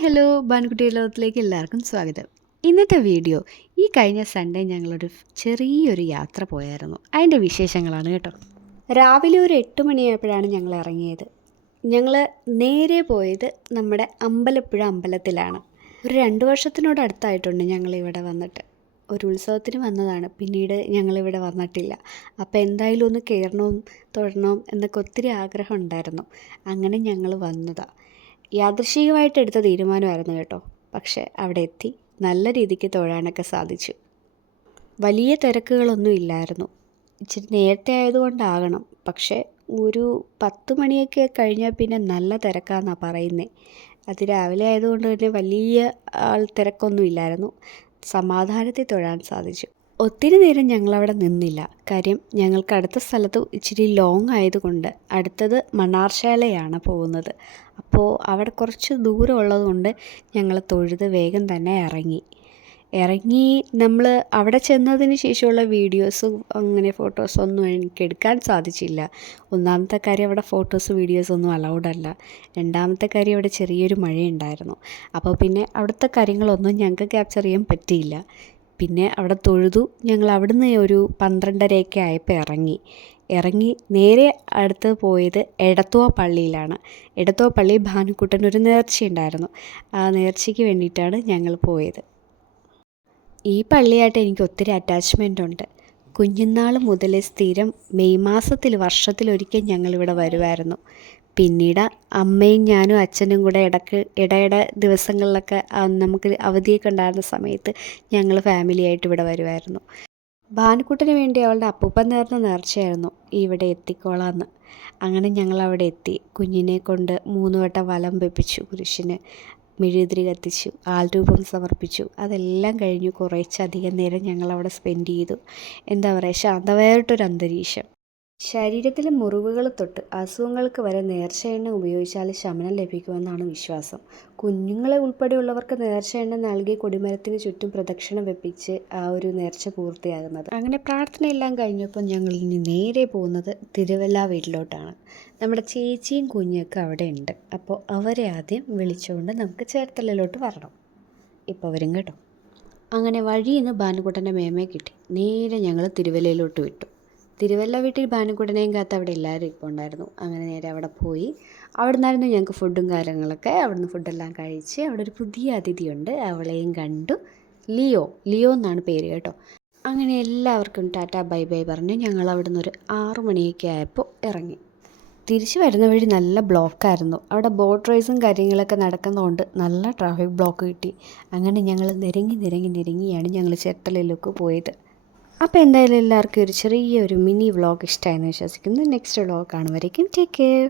Hello ബാൻകുട്ടി ലോകത്തിലേക്ക് എല്ലാവർക്കും സ്വാഗതം. ഇന്നത്തെ വീഡിയോ ഈ കഴിഞ്ഞ സൺഡേ ഞങ്ങളൊരു ചെറിയൊരു യാത്ര പോയായിരുന്നു. അതിൻ്റെ വിശേഷങ്ങളാണ് കേട്ടോ. രാവിലെ ഒരു 8 മണിയായപ്പോഴാണ് ഞങ്ങൾ ഇറങ്ങിയത്. ഞങ്ങൾ നേരെ പോയത് നമ്മുടെ അമ്പലപ്പുഴ അമ്പലത്തിലാണ്. ഒരു 2 വർഷത്തിനോടടുത്തായിട്ടുണ്ട് ഞങ്ങളിവിടെ വന്നിട്ട്. ഒരു ഉത്സവത്തിന് വന്നതാണ്, പിന്നീട് ഞങ്ങളിവിടെ വന്നിട്ടില്ല. അപ്പോൾ എന്തായാലും ഒന്ന് കയറണം തൊഴണം എന്നൊക്കെ ഒത്തിരി ആഗ്രഹം ഉണ്ടായിരുന്നു. അങ്ങനെ ഞങ്ങൾ വന്നതാണ്. യാദൃശ്ചികമായിട്ട് എടുത്ത തീരുമാനമായിരുന്നു കേട്ടോ. പക്ഷേ അവിടെ എത്തി നല്ല രീതിക്ക് തൊഴാനൊക്കെ സാധിച്ചു. വലിയ തിരക്കുകളൊന്നും ഇല്ലായിരുന്നു. ഇച്ചിരി നേരത്തെ ആയതുകൊണ്ടാകണം, പക്ഷേ ഒരു 10 മണിയൊക്കെ കഴിഞ്ഞാൽ പിന്നെ നല്ല തിരക്കാണെന്നാണ് പറയുന്നത്. അതിരാവിലെ ആയതുകൊണ്ട് തന്നെ വലിയ തിരക്കൊന്നും ഇല്ലായിരുന്നു. സമാധാനത്തിൽ തൊഴാൻ സാധിച്ചു. ഒത്തിരി നേരം ഞങ്ങളവിടെ നിന്നില്ല. കാര്യം ഞങ്ങൾക്ക് അടുത്ത സ്ഥലത്ത് ഇച്ചിരി ലോങ് ആയതുകൊണ്ട് അടുത്തത് മണ്ണാർശാലയാണ് പോകുന്നത്. അപ്പോൾ അവിടെ കുറച്ച് ദൂരം ഉള്ളതുകൊണ്ട് ഞങ്ങൾ തൊഴുത് വേഗം തന്നെ ഇറങ്ങി നമ്മൾ അവിടെ ചെന്നതിന് ശേഷമുള്ള വീഡിയോസും അങ്ങനെ ഫോട്ടോസൊന്നും എനിക്ക് എടുക്കാൻ സാധിച്ചില്ല. ഒന്നാമത്തെ കാര്യം അവിടെ ഫോട്ടോസ് വീഡിയോസൊന്നും അലൗഡല്ല. രണ്ടാമത്തെ കാര്യം അവിടെ ചെറിയൊരു മഴയുണ്ടായിരുന്നു. അപ്പോൾ പിന്നെ അവിടുത്തെ കാര്യങ്ങളൊന്നും ഞങ്ങൾക്ക് ക്യാപ്ചർ ചെയ്യാൻ പറ്റിയില്ല. പിന്നെ അവിടെ തൊഴുതു. ഞങ്ങൾ അവിടുന്ന് ഒരു 12:30 ആയപ്പോൾ ഇറങ്ങി നേരെ അടുത്ത് പോയത് എടത്വ പള്ളിയിലാണ്. എടത്വ പള്ളി ഭാനുക്കുട്ടനൊരു നേർച്ചയുണ്ടായിരുന്നു. ആ നേർച്ചയ്ക്ക് വേണ്ടിയിട്ടാണ് ഞങ്ങൾ പോയത്. ഈ പള്ളിയായിട്ട് എനിക്ക് ഒത്തിരി അറ്റാച്ച്മെൻ്റ് ഉണ്ട്. കുഞ്ഞുനാൾ മുതൽ സ്ഥിരം മെയ് മാസത്തിൽ വർഷത്തിലൊരിക്കൽ ഞങ്ങളിവിടെ വരുമായിരുന്നു. പിന്നീട് അമ്മയും ഞാനും അച്ഛനും കൂടെ ഇടയുടെ ദിവസങ്ങളിലൊക്കെ നമുക്ക് അവധിയൊക്കെ ഉണ്ടായിരുന്ന സമയത്ത് ഞങ്ങൾ ഫാമിലിയായിട്ട് ഇവിടെ വരുമായിരുന്നു. ഭാനുക്കുട്ടന് വേണ്ടി അവളുടെ അപ്പൂപ്പൻ നേർന്ന നേർച്ചയായിരുന്നു ഇവിടെ എത്തിക്കോളാന്ന്. അങ്ങനെ ഞങ്ങൾ അവിടെ എത്തി. കുഞ്ഞിനെ കൊണ്ട് 3 വട്ടം വലം വെപ്പിച്ചു. കുരിശിന് മെഴുകുതിരി കത്തിച്ചു, ആൾരൂപം സമർപ്പിച്ചു. അതെല്ലാം കഴിഞ്ഞു കുറച്ചധികം നേരം ഞങ്ങളവിടെ സ്പെൻഡ് ചെയ്തു. എന്താ പറയുക, ശാന്തമായിട്ടൊരു അന്തരീക്ഷം. ശരീരത്തിലെ മുറിവുകൾ തൊട്ട് അസുഖങ്ങൾക്ക് വരെ നേർച്ച എണ്ണ ഉപയോഗിച്ചാൽ ശമനം ലഭിക്കുമെന്നാണ് വിശ്വാസം. കുഞ്ഞുങ്ങളെ ഉൾപ്പെടെയുള്ളവർക്ക് നേർച്ച എണ്ണ നൽകി കൊടിമരത്തിന് ചുറ്റും പ്രദക്ഷിണം വെപ്പിച്ച് ആ ഒരു നേർച്ച പൂർത്തിയാകുന്നത്. അങ്ങനെ പ്രാർത്ഥനയെല്ലാം കഴിഞ്ഞപ്പോൾ ഞങ്ങൾ ഇനി നേരെ പോകുന്നത് തിരുവല്ല വീട്ടിലോട്ടാണ്. നമ്മുടെ ചേച്ചിയും കുഞ്ഞൊക്കെ അവിടെ ഉണ്ട്. അപ്പോൾ അവരെ ആദ്യം വിളിച്ചുകൊണ്ട് നമുക്ക് ചേർത്തലയിലോട്ട് വരണം. ഇപ്പോൾ വരും കേട്ടോ. അങ്ങനെ വഴിയിൽ നിന്ന് ഭാനുക്കുട്ടൻ്റെ മേമയെ കിട്ടി. നേരെ ഞങ്ങൾ തിരുവല്ലയിലോട്ട് വിട്ടു. തിരുവല്ല വീട്ടിൽ ഭാനുക്കുട്ടനെയും കാത്ത് അവിടെ എല്ലാവരും ഇപ്പോൾ ഉണ്ടായിരുന്നു. അങ്ങനെ നേരെ അവിടെ പോയി. അവിടെ നിന്നായിരുന്നു ഞങ്ങൾക്ക് ഫുഡും കാര്യങ്ങളൊക്കെ. അവിടെ നിന്ന് ഫുഡെല്ലാം കഴിച്ച് അവിടെ ഒരു പുതിയ അതിഥിയുണ്ട്, അവളെയും കണ്ടു. ലിയോ എന്നാണ് പേര് കേട്ടോ. അങ്ങനെ എല്ലാവർക്കും ടാറ്റ ബൈ ബൈ പറഞ്ഞ് ഞങ്ങൾ അവിടെ നിന്ന് ഒരു 6 മണിയൊക്കെ ആയപ്പോൾ ഇറങ്ങി. തിരിച്ചു വരുന്ന വഴി നല്ല ബ്ലോക്കായിരുന്നു. അവിടെ ബോട്ട് റേസും കാര്യങ്ങളൊക്കെ നടക്കുന്നതുകൊണ്ട് നല്ല ട്രാഫിക് ബ്ലോക്ക് കിട്ടി. അങ്ങനെ ഞങ്ങൾ നിരങ്ങിയാണ് ഞങ്ങൾ ചേർത്തലയിലേക്ക് പോയത്. അപ്പോൾ എന്തായാലും എല്ലാവർക്കും ഒരു ചെറിയൊരു മിനി വ്ളോഗ് ഇഷ്ടമായെന്ന് വിശ്വസിക്കുന്നു. നെക്സ്റ്റ് വ്ളോഗ് കാണുമ്പോഴേക്കും ടേക്ക് കെയർ.